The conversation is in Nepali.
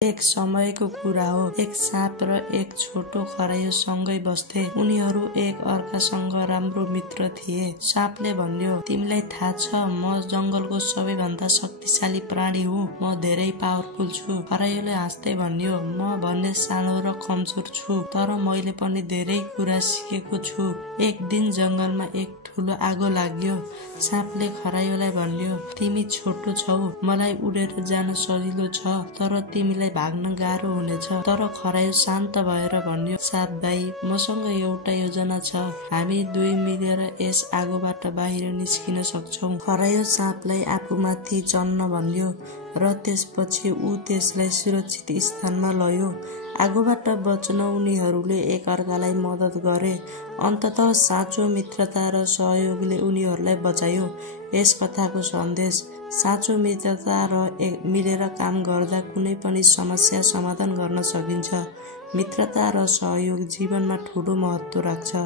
एक समयको कुरा हो। एक साँप र एक छोटो खरायो सँगै बस्थे। उनीहरू एक अर्कासँग राम्रो मित्र थिए। साँपले भन्यो, तिमीलाई थाहा छ म जंगलको सबैभन्दा शक्तिशाली प्राणी हुँ। म धेरै पावरफुल छु। खरायोले हाँस्दै भन्यो, म भन्ने सानो र कमजोर छु, तर मैले पनि धेरै कुरा सिकेको छु। एक दिन जंगलमा एक ठूलो आगो लाग्यो। साँपले खरायोलाई भन्यो, तिमी छोटो छौ, मलाई उडेर जान सजिलो छ, तर तिमीलाई भाग्न गाह्रो हुनेछ। तर खरायो शान्त भएर भन्यो, साँप दाइ, मसँग एउटा योजना छ। हामी दुई मिलेर यस आगोबाट बाहिर निस्किन सक्छौ। खरायो साँपलाई आफूमाथि चढ्न भन्यो र त्यसपछि ऊ त्यसलाई सुरक्षित स्थानमा लयो। आगोबाट बच्न उनीहरूले एक अर्कालाई मद्दत गरे। अन्ततः साँचो मित्रता र सहयोगले उनीहरूलाई बचायो। यस कथाको सन्देश, साँचो मित्रता र मिलेर काम गर्दा कुनै पनि समस्या समाधान गर्न सकिन्छ। मित्रता र सहयोग जीवनमा ठूलो महत्व राख्छ।